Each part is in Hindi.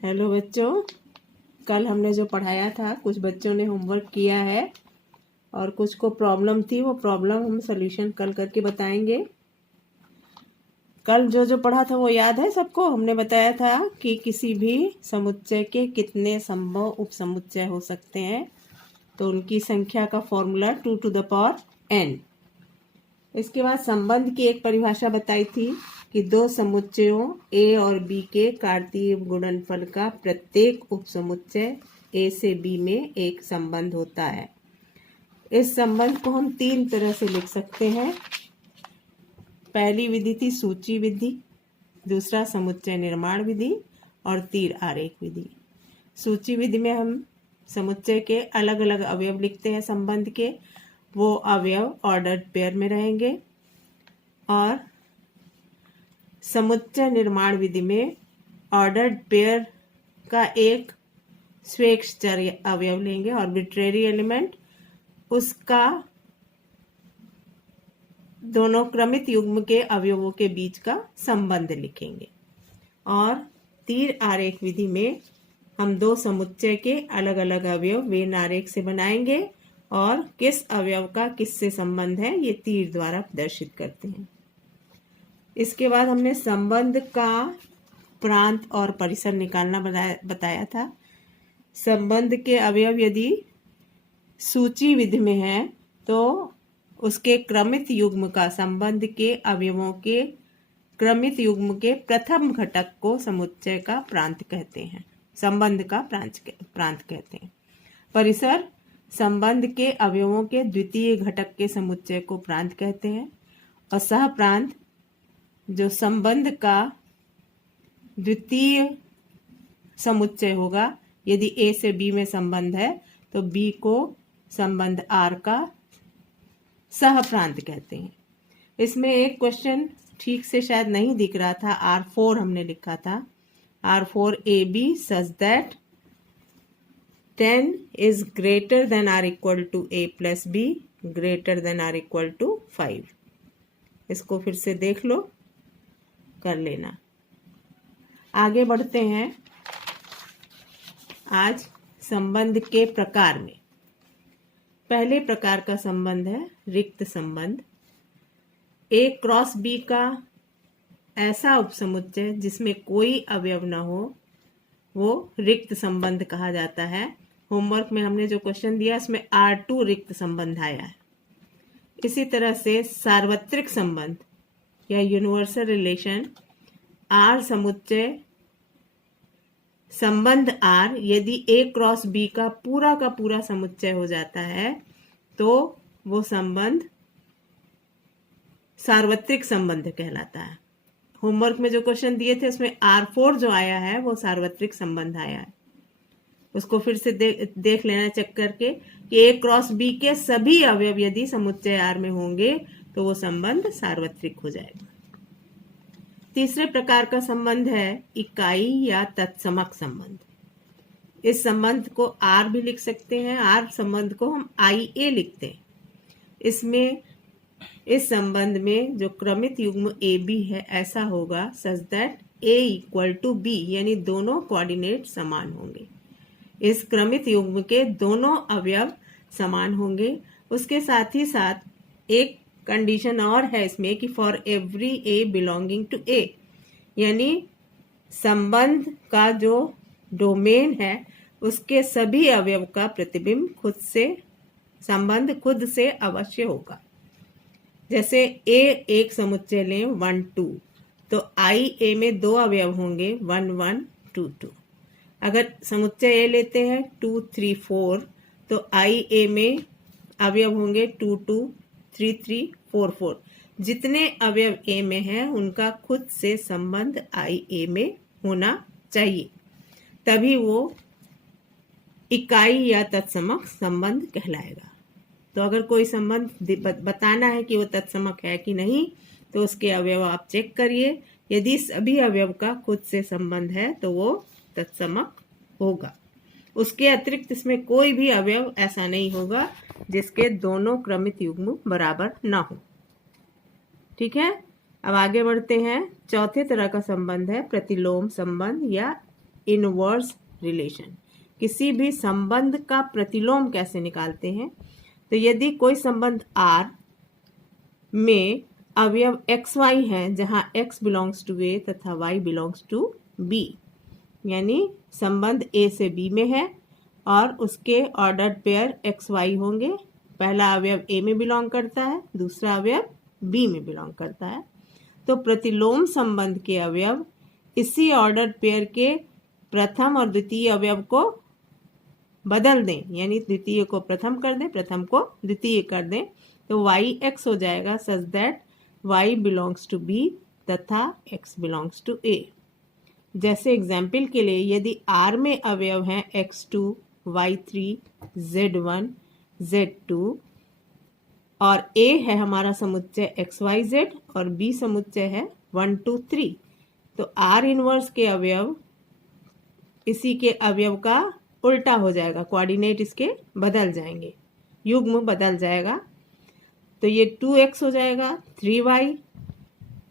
हेलो बच्चों, कल हमने जो पढ़ाया था कुछ बच्चों ने होमवर्क किया है और कुछ को प्रॉब्लम थी। वो प्रॉब्लम हम सॉल्यूशन कल करके बताएंगे। कल जो जो पढ़ा था वो याद है सबको? हमने बताया था कि किसी भी समुच्चय के कितने संभव उपसमुच्चय हो सकते हैं, तो उनकी संख्या का formula 2 to the power n। इसके बाद संबंध की एक परिभाषा बताई थी कि दो समुच्चयों A और B के कार्तीय गुणनफल का प्रत्येक उपसमुच्चय A से B में एक संबंध होता है। इस संबंध को हम तीन तरह से लिख सकते हैं। पहली विधि थी सूची विधि, दूसरा समुच्चय निर्माण विधि और तीर आरेख विधि। सूची विधि में हम समुच्चय के अलग अलग अवयव लिखते हैं संबंध के, वो अवयव ऑर्डर्ड पेयर में रहेंगे। और समुच्चय निर्माण विधि में ऑर्डर्ड पेयर का एक स्वेच्छ चर अवयव लेंगे, आर्बिट्रेरी एलिमेंट, उसका दोनों क्रमित युग्म के अवयवों के बीच का संबंध लिखेंगे। और तीर आरेख विधि में हम दो समुच्चय के अलग अलग अवयव वेन आरेख से बनाएंगे और किस अवयव का किससे संबंध है ये तीर द्वारा प्रदर्शित करते हैं। इसके बाद हमने संबंध का प्रांत और परिसर निकालना बताया था। संबंध के अवयव यदि सूची विधि में है तो उसके क्रमित युग्म का, संबंध के अवयवों के क्रमित युग्म के प्रथम घटक को समुच्चय का प्रांत कहते हैं, संबंध का प्रांत कहते हैं। परिसर संबंध के अवयवों के द्वितीय घटक के समुच्चय को प्रांत कहते हैं। और सह प्रांत जो संबंध का द्वितीय समुच्चय होगा, यदि A से B में संबंध है तो B को संबंध R का सह प्रांत कहते हैं। इसमें एक क्वेश्चन ठीक से शायद नहीं दिख रहा था, R4 हमने लिखा था, R4 AB such that 10 is greater than or equal to A plus B greater than or equal to 5। इसको फिर से देख लो, कर लेना। आगे बढ़ते हैं आज संबंध के प्रकार में। पहले प्रकार का संबंध है रिक्त संबंध। A क्रॉस B का ऐसा उपसमुच्चय जिसमें कोई अवयव न हो वो रिक्त संबंध कहा जाता है। होमवर्क में हमने जो क्वेश्चन दिया इसमें R2 रिक्त संबंध आया है। इसी तरह से सार्वत्रिक संबंध या यूनिवर्सल रिलेशन, R समुच्चय संबंध R यदि A क्रॉस B का पूरा समुच्चय हो जाता है तो वो संबंध सार्वत्रिक संबंध कहलाता है। होमवर्क में जो क्वेश्चन दिए थे उसमें R4 जो आया है वो सार्वत्रिक संबंध आया है। उसको फिर से देख लेना चेक करके कि A क्रॉस B के सभी अवयव यदि समुच्चय R में होंगे तो वो संबंध सार्वत्रिक हो जाएगा। तीसरे प्रकार का संबंध है इकाई या तत्समक संबंध। इस संबंध को R भी लिख सकते हैं, R संबंध को हम IA लिखते हैं। इसमें इस संबंध में जो क्रमित युग्म AB है ऐसा होगा such that A equal to B, यानी दोनों कोऑर्डिनेट समान होंगे। इस क्रमित युग्म के दोनों अवयव समान होंगे। उसके साथ ही साथ एक कंडीशन और है इसमें कि for every A belonging to A, यानी संबंध का जो डोमेन है उसके सभी अवयव का प्रतिबिंब संबंध खुद से अवश्य होगा। जैसे A एक समुच्चय लें 1 2, तो IA में दो अवयव होंगे 1 1 2 2। अगर समुच्चय A लेते हैं 2 3 4, तो IA में अवयव होंगे 2 2 3 3 4 4। जितने अवयव A में हैं उनका खुद से संबंध IA में होना चाहिए, तभी वो इकाई या तत्समक संबंध कहलाएगा। तो अगर कोई संबंध बताना है कि वो तत्समक है कि नहीं तो उसके अवयव आप चेक करिए। यदि सभी अवयव का खुद से संबंध है तो वो तत्समक होगा। उसके अतिरिक्त इसमें कोई भी अवयव ऐसा नहीं होगा जिसके दोनों क्रमित युग्म बराबर ना हो। ठीक है, अब आगे बढ़ते हैं। चौथे तरह का संबंध है प्रतिलोम संबंध या इनवर्स रिलेशन। किसी भी संबंध का प्रतिलोम कैसे निकालते हैं? तो यदि कोई संबंध R में अवयव XY हैं, जहां X बिलोंग्स टू A तथा Y बिलोंग्स टू B, यानी संबंध A से B में है और उसके ऑर्डर्ड पेयर XY होंगे। पहला अवयव A में बिलोंग करता है, दूसरा अवयव B में बिलोंग करता है। तो प्रतिलोम संबंध के अवयव इसी ऑर्डर्ड पेयर के प्रथम और द्वितीय अवयव को बदल दें, यानी द्वितीय को प्रथम कर दें, प्रथम को द्वितीय कर दें, तो YX हो जाएगा such that Y belongs to B तथा X बिलोंग्स टू A। जैसे एग्जाम्पल के लिए यदि R में अवयव हैं X2, Y3, Z1, Z2 और A है हमारा समुच्चय XYZ और B समुच्चय है 1, 2, 3, तो R इनवर्स के अवयव इसी के अवयव का उल्टा हो जाएगा, कोऑर्डिनेट इसके बदल जाएंगे, युग्म बदल जाएगा। तो ये 2x हो जाएगा, 3y,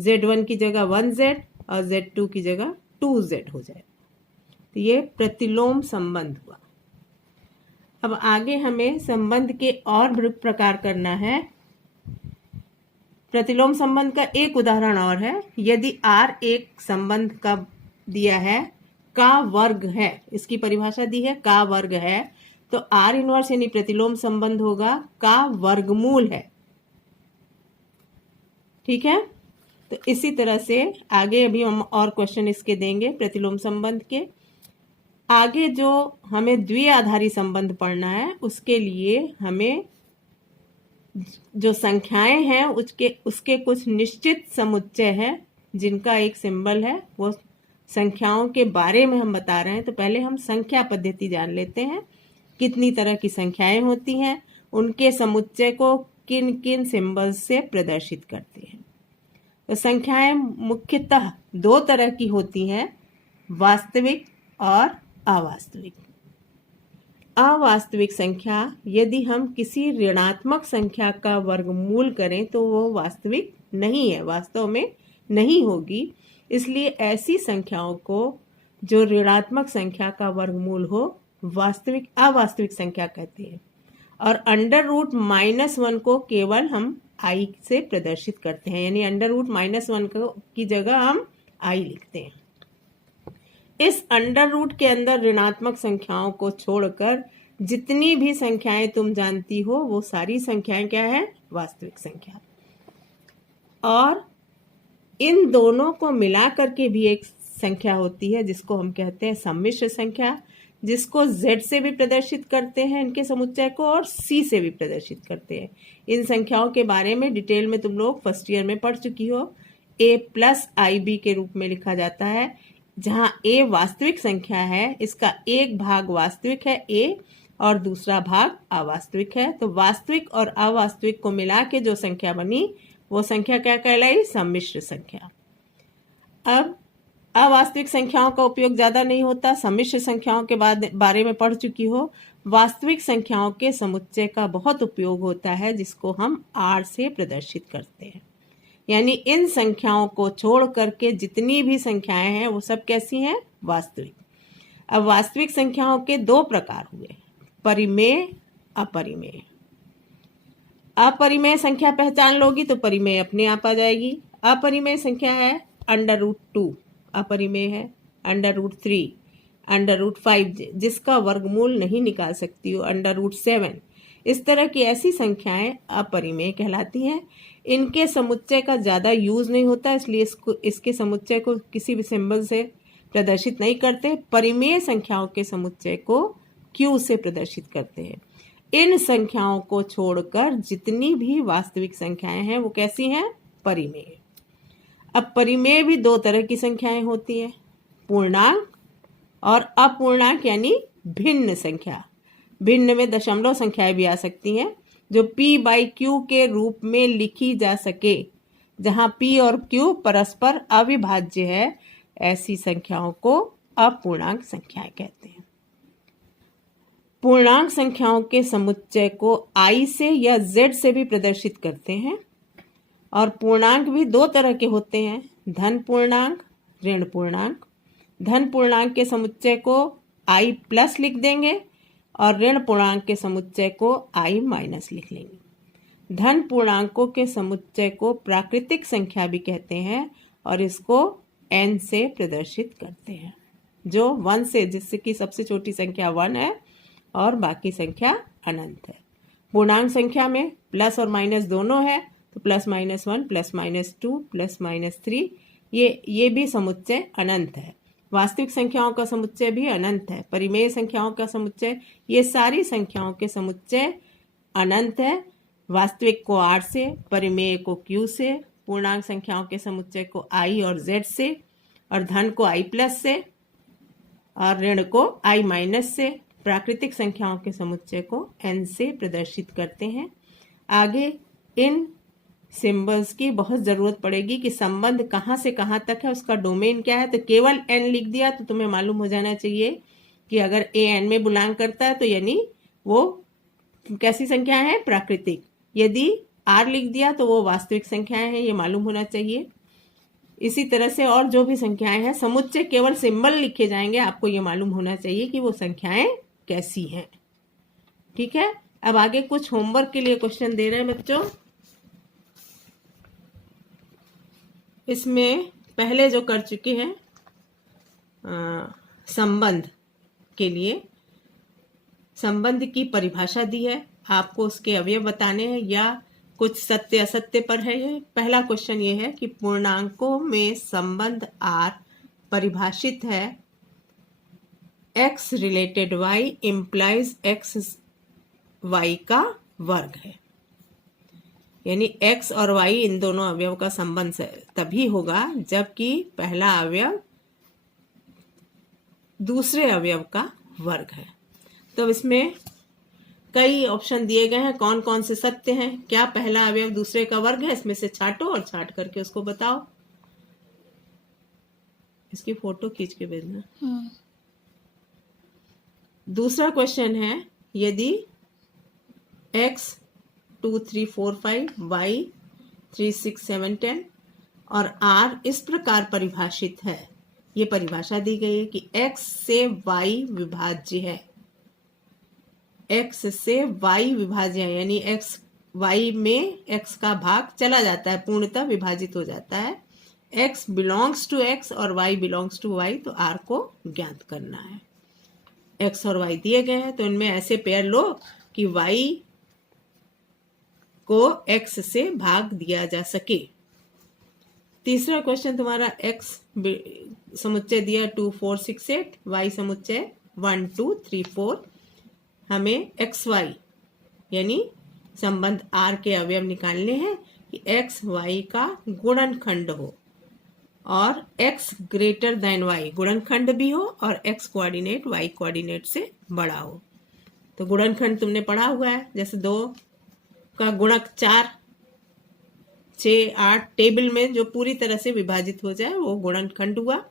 Z1 की जगह 1z और Z2 की जगह 2z हो जाएगा। तो ये प्रतिलोम संबंध हुआ। अब आगे हमें संबंध के और प्रकार करना है। प्रतिलोम संबंध का एक उदाहरण और है। यदि R एक संबंध का दिया है का वर्ग है, इसकी परिभाषा दी है का वर्ग है, तो R इनवर्स यानी प्रतिलोम संबंध होगा का वर्गमूल है। ठीक है, तो इसी तरह से आगे अभी हम और क्वेश्चन इसके देंगे प्रतिलोम संबंध के। आगे जो हमें द्विआधारी संबंध पढ़ना है उसके लिए हमें जो संख्याएं हैं उसके कुछ निश्चित समुच्चय हैं जिनका एक सिंबल है, वो संख्याओं के बारे में हम बता रहे हैं। तो पहले हम संख्या पद्धति जान लेते हैं। कितनी तरह की संख्याएं होती हैं, उनके समुच्चय को किन किन सिंबल्स से प्रदर्शित करते हैं। तो संख्याएं मुख्यतः दो तरह की होती हैं, वास्तविक और अवास्तविक। अवास्तविक संख्या यदि हम किसी ऋणात्मक संख्या का वर्गमूल करें तो वो वास्तविक नहीं है, वास्तव में नहीं होगी। इसलिए ऐसी संख्याओं को जो ऋणात्मक संख्या का वर्गमूल हो वास्तविक अवास्तविक संख्या कहते हैं। और अंडर रूट -1 को केवल हम I से प्रदर्शित करते हैं, यानी अंडर रूट -1 की जगह हम I लिखते हैं। इस अंडर रूट के अंदर ऋणात्मक संख्याओं को छोड़कर जितनी भी संख्याएं तुम जानती हो वो सारी संख्याएं क्या है? वास्तविक संख्या। और इन दोनों को मिला करके भी एक संख्या होती है जिसको हम कहते हैं सम्मिश्र संख्या, जिसको Z से भी प्रदर्शित करते हैं इनके समुच्चय को और C से भी प्रदर्शित करते हैं। इन संख्याओं के बारे में डिटेल में तुम लोग फर्स्ट ईयर में पढ़ चुकी हो। A प्लस IB के रूप में लिखा जाता है, जहां A वास्तविक संख्या है, इसका एक भाग वास्तविक है A और दूसरा भाग अवास्तविक है। तो वास्तविक और अवास्तविक को मिला के जो संख्या बनी वो संख्या क्या कहलाई? सम्मिश्र संख्या। अब अवास्तविक संख्याओं का उपयोग ज्यादा नहीं होता, सम्मिश्र संख्याओं के बारे में पढ़ चुकी हो। वास्तविक संख्याओं के समुच्चय का बहुत उपयोग होता है जिसको हम R से प्रदर्शित करते हैं। यानी इन संख्याओं को छोड़ करके जितनी भी संख्याएं हैं वो सब कैसी हैं? वास्तविक। अब वास्तविक संख्याओं के दो प्रकार हुए, परिमेय, अपरिमेय। अपरिमेय संख्या पहचान लोगी तो परिमेय अपने आप आ जाएगी। अपरिमेय संख्या है √2 अपरिमेय है, √3, √5 जिसका वर्गमूल नहीं निकाल सकती हो, √7। इस तरह की ऐसी संख्याएं अपरिमेय कहलाती हैं। इनके समुच्चय का ज्यादा यूज नहीं होता, इसलिए इसके समुच्चय को किसी भी सिंबल से प्रदर्शित नहीं करते। परिमेय संख्याओं के समुच्चय को Q से प्रदर्शित करते हैं। इन संख्याओं को छोड़कर जितनी भी वास्तविक संख्याएं हैं वो कैसी हैं? परिमेय। अब परिमेय भी दो तरह की संख्याएं होती हैं, पूर्णांक और अपूर्णांक यानी भिन्न संख्या। भिन्न में दशमलव संख्याएं भी आ सकती हैं जो P/Q के रूप में लिखी जा सके, जहां P और Q परस्पर अविभाज्य है। ऐसी संख्याओं को अपूर्णांक संख्याएं कहते हैं। पूर्णांक संख्याओं के समुच्चय को I से या Z से भी प्रदर्शित करते हैं। और पूर्णांक भी दो तरह के होते हैं, धन पूर्णांक, ऋण पूर्णांक। धन पूर्णांक के समुच्चय को i प्लस लिख देंगे और ऋण पूर्णांक के समुच्चय को i माइनस लिख लेंगे। धन पूर्णांकों के समुच्चय को प्राकृतिक संख्या भी कहते हैं और इसको n से प्रदर्शित करते हैं, जो 1 से, जिससे कि सबसे छोटी संख्या 1 है और बाकी संख्या अनंत है। पूर्णांक संख्या में प्लस और माइनस दोनों है, तो +-1 +-2 +-3 ये भी समुच्चय अनंत है। वास्तविक संख्याओं का समुच्चय भी अनंत है। परिमेय संख्याओं का समुच्चय, ये सारी संख्याओं के समुच्चय अनंत है। वास्तविक को r से, परिमेय को q से, पूर्णांक संख्याओं के समुच्चय को i और z से, और धन को i प्लस से और ऋण को i माइनस से, प्राकृतिक संख्याओं के समुच्चय को n से प्रदर्शित करते हैं। आगे इन सिंबल्स की बहुत ज़रूरत पड़ेगी कि संबंध कहाँ से कहाँ तक है, उसका डोमेन क्या है। तो केवल n लिख दिया तो तुम्हें मालूम हो जाना चाहिए कि अगर a n में बिलोंग करता है तो यानी वो कैसी संख्या है, प्राकृतिक। यदि r लिख दिया तो वो वास्तविक संख्याएं हैं, ये मालूम होना चाहिए। इसी तरह से और जो भी संख्याएं हैं, समुच्चय केवल सिंबल लिखे जाएंगे, आपको ये मालूम होना चाहिए कि वो संख्याएं कैसी हैं। ठीक है, अब आगे कुछ होमवर्क के लिए क्वेश्चन दे रहे हैं बच्चों। इसमें पहले जो कर चुके हैं संबंध के लिए, संबंध की परिभाषा दी है, आपको उसके अवयव बताने हैं या कुछ सत्य असत्य पर है। ये पहला क्वेश्चन ये है कि पूर्णांकों में संबंध r परिभाषित है x related y implies x y का वर्ग है, यानी x और y इन दोनों अवयव का संबंध तभी होगा जबकि पहला अवयव दूसरे अवयव का वर्ग है। तो इसमें कई ऑप्शन दिए गए हैं, कौन कौन से सत्य हैं। क्या पहला अवयव दूसरे का वर्ग है? इसमें से छांटो और छांट करके उसको बताओ। इसकी फोटो खींच के भेजना। दूसरा क्वेश्चन है, यदि x 2 3 4 5 y 3 6 7 10 और r इस प्रकार परिभाषित है, ये परिभाषा दी गई है कि x से y विभाज्य है, x से y विभाज्य है, यानी x y में x का भाग चला जाता है, पूर्णतः विभाजित हो जाता है। x बिलोंग्स टू x और y बिलोंग्स टू y, तो r को ज्ञात करना है। x और y दिए गए हैं, तो इनमें ऐसे पेयर लो कि y को x से भाग दिया जा सके। तीसरा क्वेश्चन तुम्हारा x समुच्चय दिया 2 4 6 8, y समुच्चय 1 2 3 4। हमें एक्स वाई यानी संबंध r के अवयव निकालने हैं कि x y का गुणनखंड हो और x ग्रेटर देन y गुणनखंड भी हो और x कोऑर्डिनेट y कोऑर्डिनेट से बड़ा हो। तो गुणनखंड तुमने पढ़ा हुआ है, जैसे 2 का गुणक 4 6 8 टेबल में जो पूरी तरह से विभाजित हो जाए वो गुणनखंड हुआ।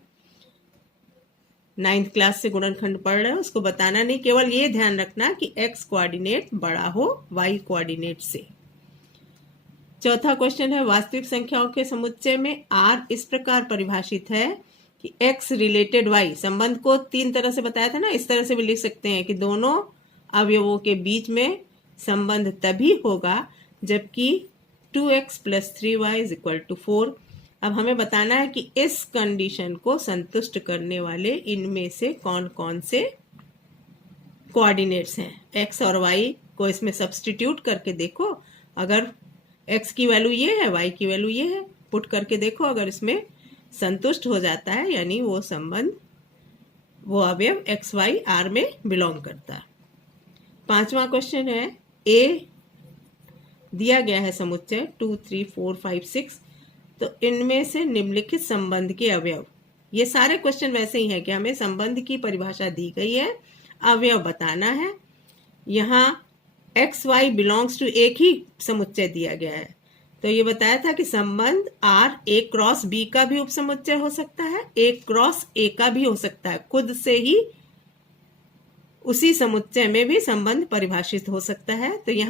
9th क्लास से गुणनखंड पढ़ रहे हो, उसको बताना नहीं, केवल ये ध्यान रखना कि x कोऑर्डिनेट बड़ा हो y कोऑर्डिनेट से। चौथा क्वेश्चन है, वास्तविक संख्याओं के समुच्चय में r इस प्रकार परिभाषित है कि x रिलेटेड y, संबंध को 3 तरह से बताया था ना, इस तरह से भी लिख सकते हैं कि दोनों अवयवों के बीच में संबंध तभी होगा जबकि 2x + 3y = 4। अब हमें बताना है कि इस कंडीशन को संतुष्ट करने वाले इनमें से कौन कौन से कोऑर्डिनेट्स हैं। x और y को इसमें सब्स्टिट्यूट करके देखो, अगर x की वैल्यू ये है, y की वैल्यू ये है, पुट करके देखो, अगर इसमें संतुष्ट हो जाता है यानी वो संबंध, वो अवयव x y r में बिलोंग करता है। पांचवा क्वेश्चन है, a दिया गया है समुच्चय 2 3 4 5 6, तो इनमें से निम्नलिखित संबंध के अवयव, ये सारे क्वेश्चन वैसे ही है कि हमें संबंध की परिभाषा दी गई है, अवयव बताना है। यहाँ एक्स वाई बिलोंग्स टू एक ही समुच्चय दिया गया है, तो ये बताया था कि संबंध R A क्रॉस B का भी उपसमुच्चय हो सकता है, A क्रॉस A का भी हो सकता है, खुद से ही उसी समुच्चय में भी संबंध परिभाषित हो सकता है। तो यहाँ